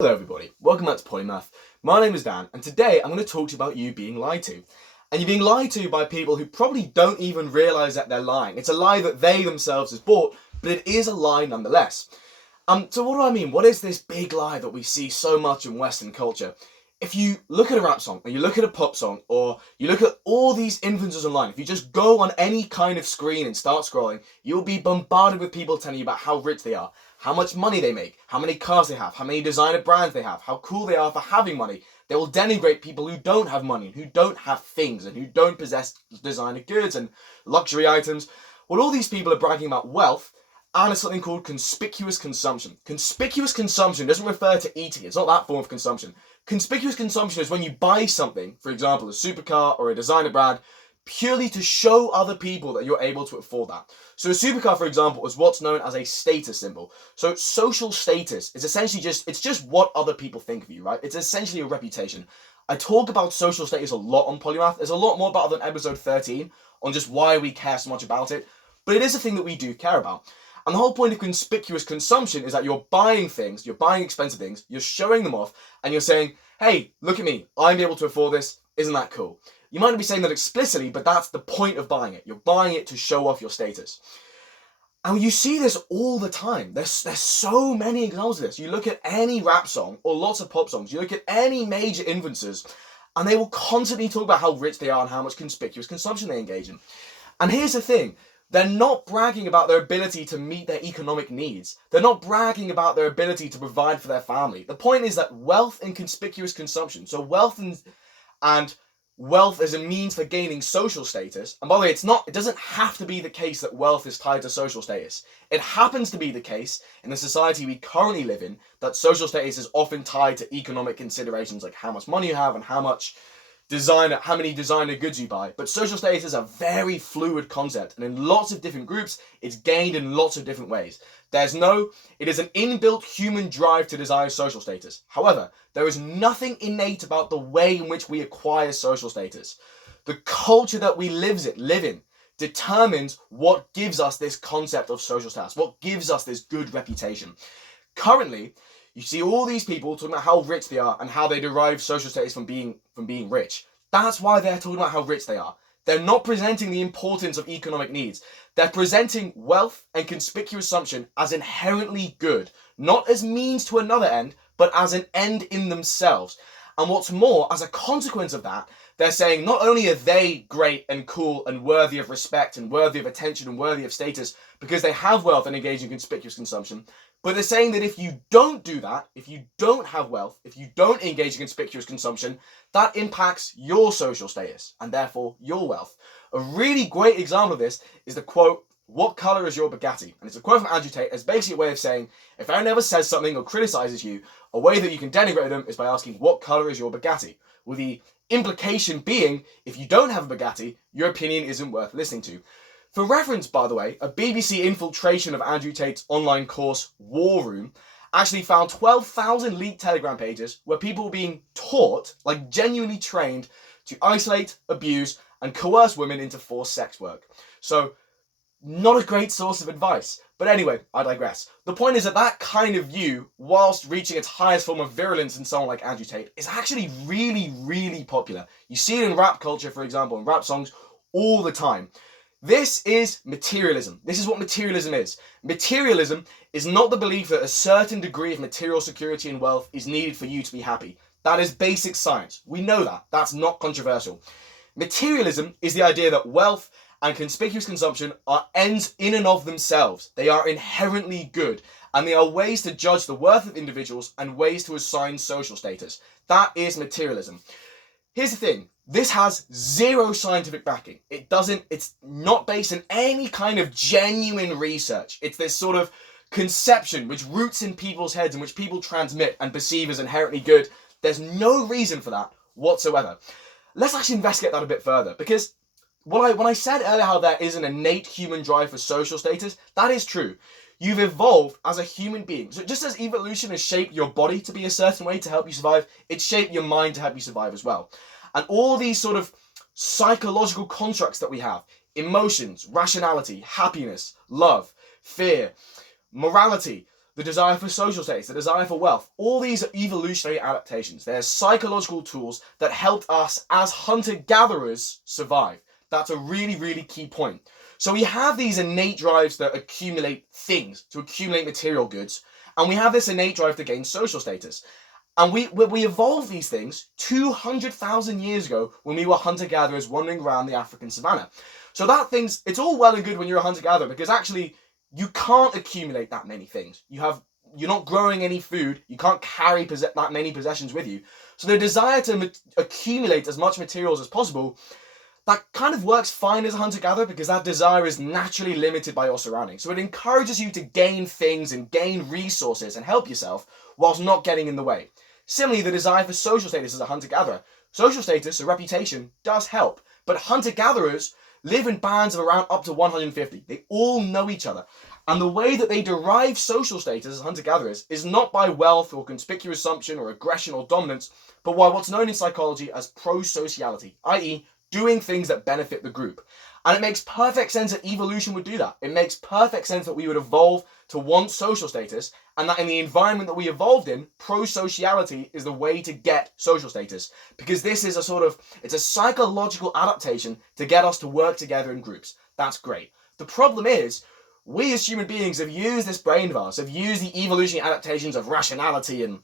Hello everybody, welcome back to Polymath. My name is Dan and today I'm going to talk to you about you being lied to. And you're being lied to by people who probably don't even realise that they're lying. It's a lie that they themselves have bought, but it is a lie nonetheless. So what do I mean? What is this big lie that we see so much in Western culture? If you look at a rap song, or you look at a pop song, or you look at all these influencers online, if you just go on any kind of screen and start scrolling, you'll be bombarded with people telling you about how rich they are, how much money they make, how many cars they have, how many designer brands they have, how cool they are for having money. They will denigrate people who don't have money, and who don't have things, and who don't possess designer goods and luxury items. Well, all these people are bragging about wealth, and it's something called conspicuous consumption. Conspicuous consumption doesn't refer to eating. It's not that form of consumption. Conspicuous consumption is when you buy something, for example, a supercar or a designer brand, purely to show other people that you're able to afford that. So a supercar, for example, is what's known as a status symbol. So social status is essentially just what other people think of you, right? It's essentially a reputation. I talk about social status a lot on Polymath. There's a lot more about it than episode 13 on just why we care so much about it. But it is a thing that we do care about. And the whole point of conspicuous consumption is that you're buying things, you're buying expensive things, you're showing them off, and you're saying, hey, look at me, I'm able to afford this, isn't that cool? You might not be saying that explicitly, but that's the point of buying it. You're buying it to show off your status. And you see this all the time. There's so many examples of this. You look at any rap song, or lots of pop songs, you look at any major influencers, and they will constantly talk about how rich they are and how much conspicuous consumption they engage in. And here's the thing. They're not bragging about their ability to meet their economic needs. They're not bragging about their ability to provide for their family. The point is that wealth and conspicuous consumption, so wealth and wealth as a means for gaining social status, and by the way, it doesn't have to be the case that wealth is tied to social status. It happens to be the case in the society we currently live in that social status is often tied to economic considerations like how much money you have and how many designer goods you buy. But social status is a very fluid concept, and in lots of different groups, it's gained in lots of different ways. It is an inbuilt human drive to desire social status. However, there is nothing innate about the way in which we acquire social status. The culture that we live in determines what gives us this concept of social status, what gives us this good reputation. Currently, you see all these people talking about how rich they are and how they derive social status from being rich. That's why they're talking about how rich they are. They're not presenting the importance of economic needs. They're presenting wealth and conspicuous consumption as inherently good, not as means to another end, but as an end in themselves. And what's more, as a consequence of that, they're saying not only are they great and cool and worthy of respect and worthy of attention and worthy of status because they have wealth and engage in conspicuous consumption, but they're saying that if you don't do that, if you don't have wealth, if you don't engage in conspicuous consumption, that impacts your social status and therefore your wealth. A really great example of this is the quote, "What color is your Bugatti?" And it's a quote from Andrew Tate. It's basically a way of saying, if anyone ever says something or criticizes you, a way that you can denigrate them is by asking, what color is your Bugatti? With the implication being, if you don't have a Bugatti, your opinion isn't worth listening to. For reference, by the way, a BBC infiltration of Andrew Tate's online course, War Room, actually found 12,000 leaked Telegram pages where people were being taught, like genuinely trained, to isolate, abuse, and coerce women into forced sex work. So, not a great source of advice. But anyway, I digress. The point is that kind of view, whilst reaching its highest form of virulence in someone like Andrew Tate, is actually really, really popular. You see it in rap culture, for example, in rap songs, all the time. This is materialism. This is what materialism is. Materialism is not the belief that a certain degree of material security and wealth is needed for you to be happy. That is basic science. We know that. That's not controversial. Materialism is the idea that wealth and conspicuous consumption are ends in and of themselves. They are inherently good, and they are ways to judge the worth of individuals and ways to assign social status. That is materialism. Here's the thing. This has zero scientific backing. It's not based on any kind of genuine research. It's this sort of conception which roots in people's heads and which people transmit and perceive as inherently good. There's no reason for that whatsoever. Let's actually investigate that a bit further, because when I said earlier how there is an innate human drive for social status, that is true. You've evolved as a human being. So just as evolution has shaped your body to be a certain way to help you survive, it's shaped your mind to help you survive as well. And all these sort of psychological constructs that we have, emotions, rationality, happiness, love, fear, morality, the desire for social status, the desire for wealth. All these are evolutionary adaptations. They're psychological tools that helped us as hunter-gatherers survive. That's a really, really key point. So we have these innate drives that accumulate things, to accumulate material goods, and we have this innate drive to gain social status. And we evolved these things 200,000 years ago when we were hunter-gatherers wandering around the African savannah. So it's all well and good when you're a hunter-gatherer, because actually you can't accumulate that many things. You're not growing any food. You can't carry that many possessions with you. So the desire to accumulate as much materials as possible, that kind of works fine as a hunter-gatherer, because that desire is naturally limited by your surroundings. So it encourages you to gain things and gain resources and help yourself whilst not getting in the way. Similarly, the desire for social status as a hunter-gatherer. Social status, a reputation, does help. But hunter-gatherers live in bands of around up to 150. They all know each other. And the way that they derive social status as hunter-gatherers is not by wealth or conspicuous assumption or aggression or dominance, but by what's known in psychology as pro-sociality, i.e. doing things that benefit the group. And it makes perfect sense that evolution would do that. It makes perfect sense that we would evolve to want social status, and that in the environment that we evolved in, pro-sociality is the way to get social status. Because this is it's a psychological adaptation to get us to work together in groups. That's great. The problem is, we as human beings have used this brain of ours, have used the evolutionary adaptations of rationality and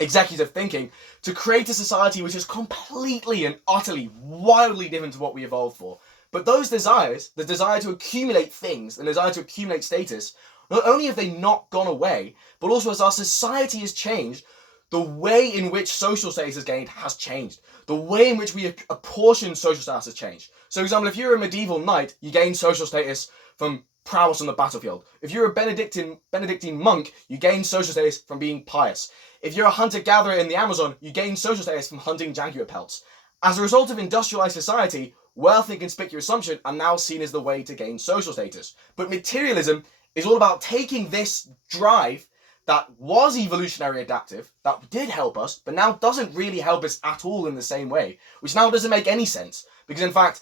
executive thinking to create a society which is completely and utterly, wildly different to what we evolved for. But those desires, the desire to accumulate things, the desire to accumulate status, not only have they not gone away, but also as our society has changed, the way in which social status is gained has changed. The way in which we apportion social status has changed. So, for example, if you're a medieval knight, you gain social status from prowess on the battlefield. If you're a Benedictine monk, you gain social status from being pious. If you're a hunter-gatherer in the Amazon, you gain social status from hunting jaguar pelts. As a result of industrialized society, wealth and conspicuous assumption are now seen as the way to gain social status. But materialism is all about taking this drive that was evolutionary adaptive, that did help us, but now doesn't really help us at all in the same way, which now doesn't make any sense. Because in fact,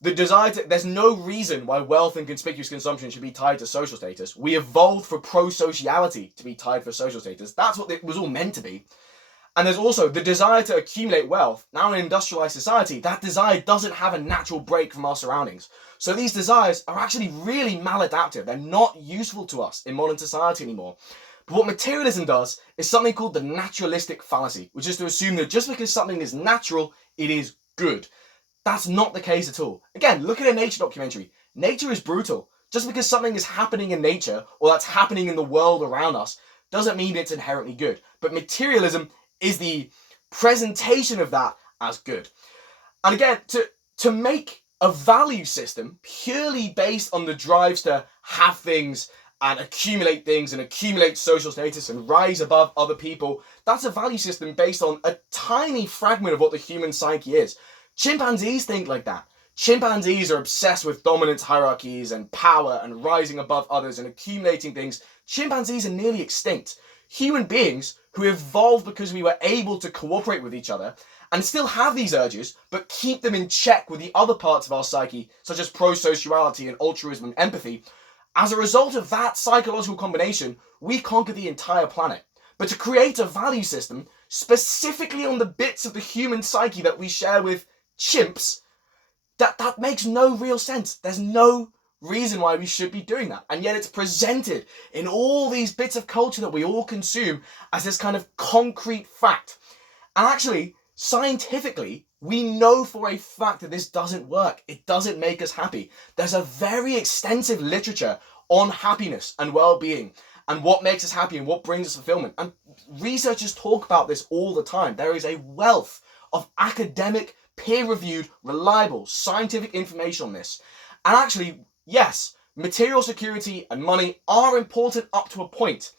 there's no reason why wealth and conspicuous consumption should be tied to social status. We evolved for pro-sociality to be tied for social status. That's what it was all meant to be. And there's also the desire to accumulate wealth. Now in an industrialized society, that desire doesn't have a natural break from our surroundings. So these desires are actually really maladaptive. They're not useful to us in modern society anymore. But what materialism does is something called the naturalistic fallacy, which is to assume that just because something is natural, it is good. That's not the case at all. Again, look at a nature documentary. Nature is brutal. Just because something is happening in nature, or that's happening in the world around us, doesn't mean it's inherently good. But materialism is the presentation of that as good. And again, to make a value system purely based on the drives to have things and accumulate social status and rise above other people, that's a value system based on a tiny fragment of what the human psyche is. Chimpanzees think like that. Chimpanzees are obsessed with dominance hierarchies and power and rising above others and accumulating things. Chimpanzees are nearly extinct. Human beings who evolved because we were able to cooperate with each other and still have these urges, but keep them in check with the other parts of our psyche, such as pro-sociality and altruism and empathy. As a result of that psychological combination, we conquered the entire planet. But to create a value system specifically on the bits of the human psyche that we share with chimps, that makes no real sense. There's no reason why we should be doing that. And yet it's presented in all these bits of culture that we all consume as this kind of concrete fact. And actually, scientifically, we know for a fact that this doesn't work. It doesn't make us happy. There's a very extensive literature on happiness and well-being and what makes us happy and what brings us fulfillment. And researchers talk about this all the time. There is a wealth of academic, peer-reviewed, reliable, scientific information on this. And actually, yes, material security and money are important up to a point.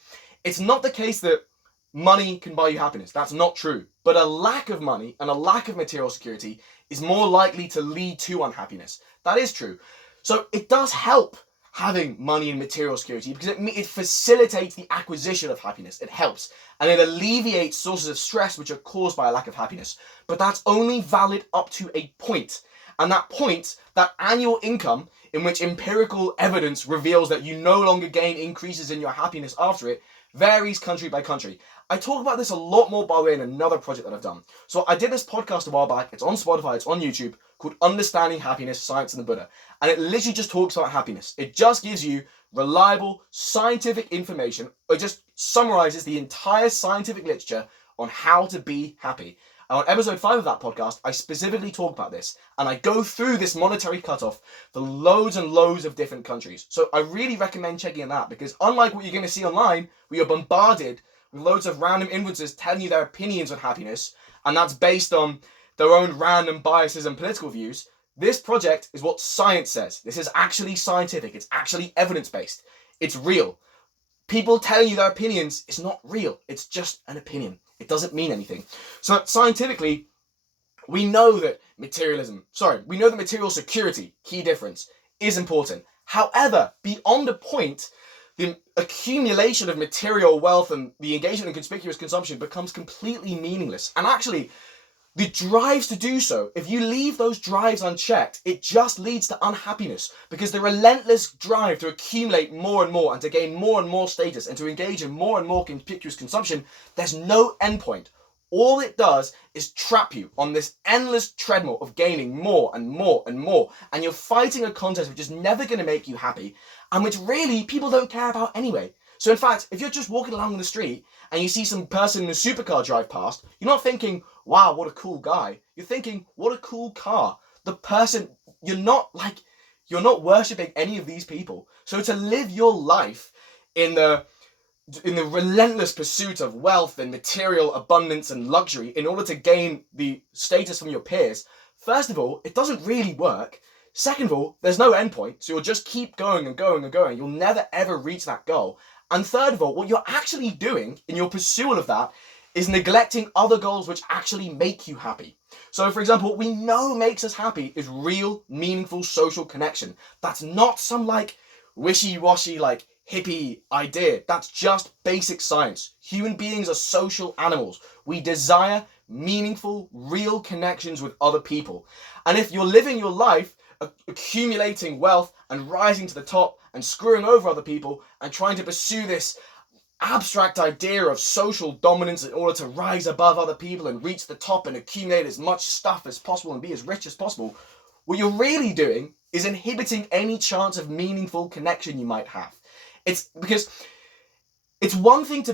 It's not the case that money can buy you happiness. That's not true. But a lack of money and a lack of material security is more likely to lead to unhappiness. That is true. So it does help having money and material security because it facilitates the acquisition of happiness. It helps. And it alleviates sources of stress which are caused by a lack of happiness. But that's only valid up to a point. And that point, that annual income in which empirical evidence reveals that you no longer gain increases in your happiness after it, varies country by country. I talk about this a lot more, by the way, in another project that I've done. So I did this podcast a while back. It's on Spotify, it's on YouTube, called Understanding Happiness, Science and the Buddha. And it literally just talks about happiness. It just gives you reliable scientific information. It just summarizes the entire scientific literature on how to be happy. And on episode 5 of that podcast, I specifically talk about this. And I go through this monetary cutoff for loads and loads of different countries. So I really recommend checking that, because unlike what you're going to see online, where you're bombarded with loads of random influencers telling you their opinions on happiness, and that's based on their own random biases and political views, this project is what science says. This is actually scientific. It's actually evidence-based. It's real. People telling you their opinions is not real. It's just an opinion. It doesn't mean anything. So scientifically, we know that material security, key difference, is important. However, beyond a point, the accumulation of material wealth and the engagement in conspicuous consumption becomes completely meaningless. And actually, the drives to do so, if you leave those drives unchecked, it just leads to unhappiness, because the relentless drive to accumulate more and more and to gain more and more status and to engage in more and more conspicuous consumption, there's no endpoint. All it does is trap you on this endless treadmill of gaining more and more and more, and you're fighting a contest which is never going to make you happy, and which really people don't care about anyway. So in fact, if you're just walking along the street and you see some person in a supercar drive past, you're not thinking, wow, what a cool guy. You're thinking, what a cool car. The person, you're not worshipping any of these people. So to live your life in the relentless pursuit of wealth and material abundance and luxury in order to gain the status from your peers, first of all, it doesn't really work. Second of all, there's no endpoint, so you'll just keep going and going and going. You'll never ever reach that goal. And third of all, what you're actually doing in your pursuit of that is neglecting other goals which actually make you happy. So for example, what we know makes us happy is real, meaningful social connection. That's not some wishy-washy hippie idea. That's just basic science. Human beings are social animals. We desire meaningful, real connections with other people. And if you're living your life accumulating wealth and rising to the top and screwing over other people and trying to pursue this abstract idea of social dominance in order to rise above other people and reach the top and accumulate as much stuff as possible and be as rich as possible, what you're really doing is inhibiting any chance of meaningful connection you might have. It's because it's one thing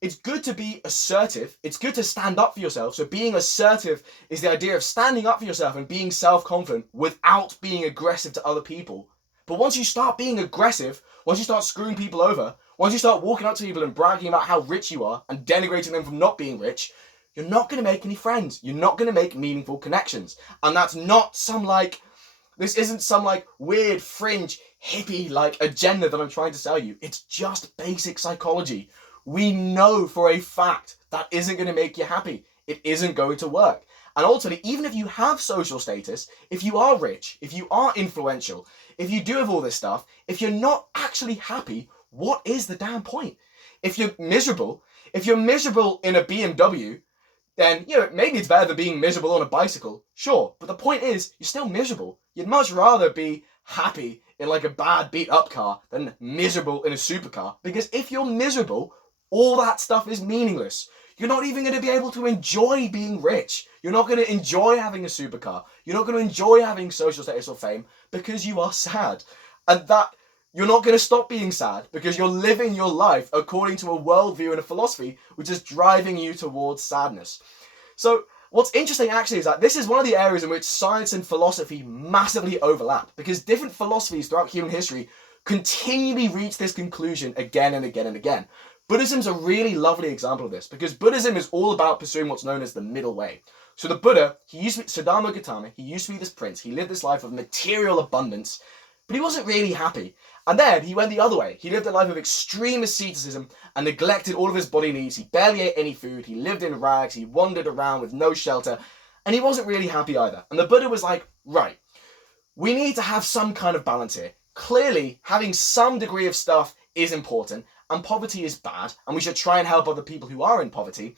it's good to be assertive. It's good to stand up for yourself. So being assertive is the idea of standing up for yourself and being self-confident without being aggressive to other people. But once you start being aggressive, once you start screwing people over, once you start walking up to people and bragging about how rich you are and denigrating them for not being rich, you're not going to make any friends. You're not going to make meaningful connections. And that's not this isn't some weird fringe hippie agenda that I'm trying to sell you. It's just basic psychology. We know for a fact that isn't going to make you happy. It isn't going to work. And ultimately, even if you have social status, if you are rich, if you are influential, if you do have all this stuff, if you're not actually happy, what is the damn point? If you're miserable in a BMW, then, maybe it's better than being miserable on a bicycle. Sure, but the point is, you're still miserable. You'd much rather be happy in a bad beat up car than miserable in a supercar. Because if you're miserable, all that stuff is meaningless. You're not even going to be able to enjoy being rich. You're not going to enjoy having a supercar. You're not going to enjoy having social status or fame because you are sad. And that you're not going to stop being sad because you're living your life according to a worldview and a philosophy which is driving you towards sadness. So what's interesting actually is that this is one of the areas in which science and philosophy massively overlap, because different philosophies throughout human history continually reach this conclusion again and again and again. Buddhism's a really lovely example of this, because Buddhism is all about pursuing what's known as the middle way. So the Buddha, Siddhartha Gautama, he used to be this prince. He lived this life of material abundance, but he wasn't really happy. And then he went the other way. He lived a life of extreme asceticism and neglected all of his body needs. He barely ate any food. He lived in rags. He wandered around with no shelter. And he wasn't really happy either. And the Buddha was like, right, we need to have some kind of balance here. Clearly, having some degree of stuff is important, and poverty is bad, and we should try and help other people who are in poverty.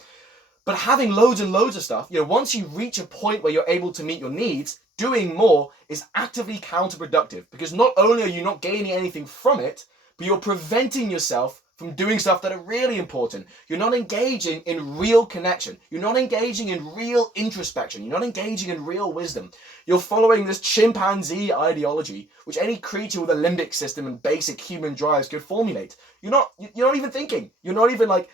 But having loads and loads of stuff, once you reach a point where you're able to meet your needs, doing more is actively counterproductive, because not only are you not gaining anything from it, but you're preventing yourself from doing stuff that are really important. You're not engaging in real connection. You're not engaging in real introspection. You're not engaging in real wisdom. You're following this chimpanzee ideology, which any creature with a limbic system and basic human drives could formulate. You're not even thinking. You're not even like,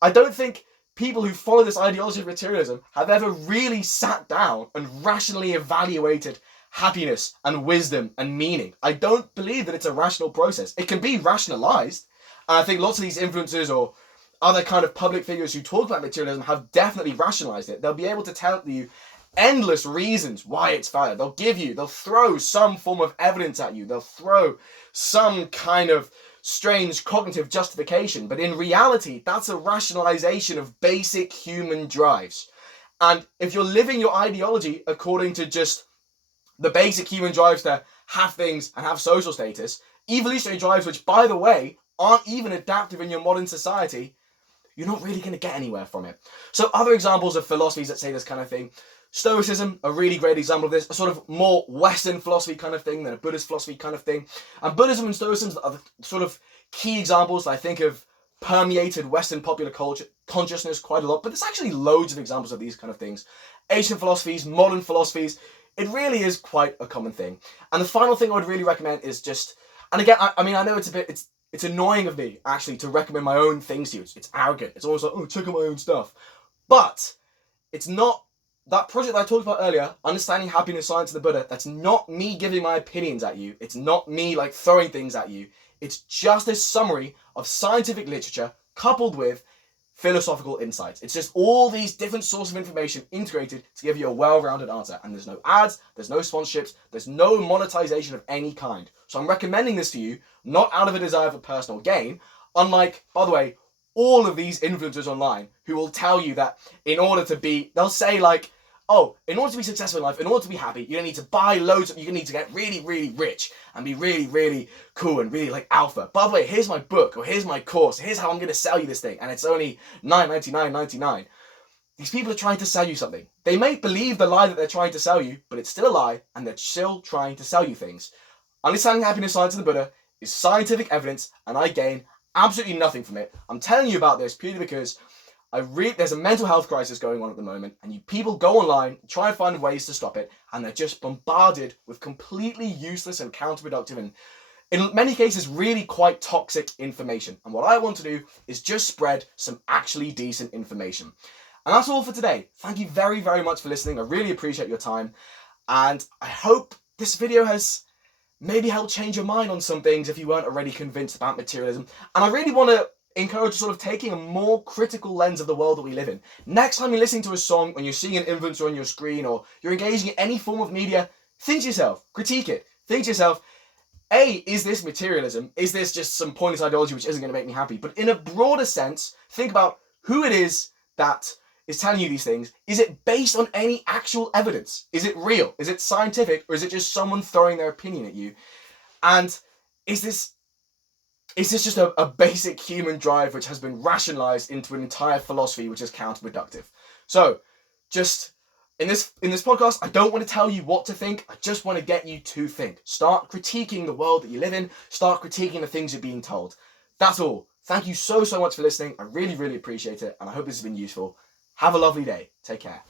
I don't think people who follow this ideology of materialism have ever really sat down and rationally evaluated happiness and wisdom and meaning. I don't believe that it's a rational process. It can be rationalized. And I think lots of these influencers or other kind of public figures who talk about materialism have definitely rationalized it. They'll be able to tell you endless reasons why it's valid. They'll throw some form of evidence at you. They'll throw some kind of strange cognitive justification. But in reality, that's a rationalization of basic human drives. And if you're living your ideology according to just the basic human drives to have things and have social status, evolutionary drives, which, by the way, aren't even adaptive in your modern society, you're not really going to get anywhere from it. So other examples of philosophies that say this kind of thing: Stoicism, a really great example of this, a sort of more Western philosophy kind of thing than a Buddhist philosophy kind of thing. And Buddhism and Stoicism are the sort of key examples that I think have permeated Western popular culture, consciousness quite a lot. But there's actually loads of examples of these kind of things. Ancient philosophies, modern philosophies, it really is quite a common thing. And the final thing I would really recommend is just, and again, I mean, I know it's annoying of me, actually, to recommend my own things to you. It's arrogant. It's always like, oh, check out my own stuff. But it's not, that project that I talked about earlier, Understanding Happiness, Science, and the Buddha, that's not me giving my opinions at you. It's not me, like, throwing things at you. It's just a summary of scientific literature coupled with philosophical insights. It's just all these different sources of information integrated to give you a well-rounded answer. And there's no ads, there's no sponsorships, there's no monetization of any kind. So I'm recommending this to you, not out of a desire for personal gain, unlike, by the way, all of these influencers online who will tell you that in order to be, they'll say like, oh, in order to be successful in life, in order to be happy, you don't need to buy loads, you need to get really, really rich and be really, really cool and really like alpha. By the way, here's my book, or here's my course, here's how I'm going to sell you this thing, and it's only $9.99.99. These people are trying to sell you something. They may believe the lie that they're trying to sell you, but it's still a lie, and they're still trying to sell you things. Understanding Happiness, Science, and the Buddha is scientific evidence, and I gain absolutely nothing from it. I'm telling you about this purely because there's a mental health crisis going on at the moment, and people go online, try and find ways to stop it, and they're just bombarded with completely useless and counterproductive and, in many cases, really quite toxic information. And what I want to do is just spread some actually decent information. And that's all for today. Thank you very, very much for listening. I really appreciate your time, and I hope this video has maybe helped change your mind on some things if you weren't already convinced about materialism. And I really want to encourage sort of taking a more critical lens of the world that we live in. Next time you're listening to a song, when you're seeing an influencer on your screen, or you're engaging in any form of media, think to yourself, critique it. Think to yourself, A, is this materialism? Is this just some pointless ideology which isn't going to make me happy? But in a broader sense, think about who it is that is telling you these things. Is it based on any actual evidence? Is it real? Is it scientific? Or is it just someone throwing their opinion at you? And is this just a basic human drive which has been rationalized into an entire philosophy which is counterproductive? So, just in this podcast, I don't want to tell you what to think. I just want to get you to think. Start critiquing the world that you live in. Start critiquing the things you're being told. That's all. Thank you so much for listening. I really, really appreciate it, and I hope this has been useful. Have a lovely day. Take care.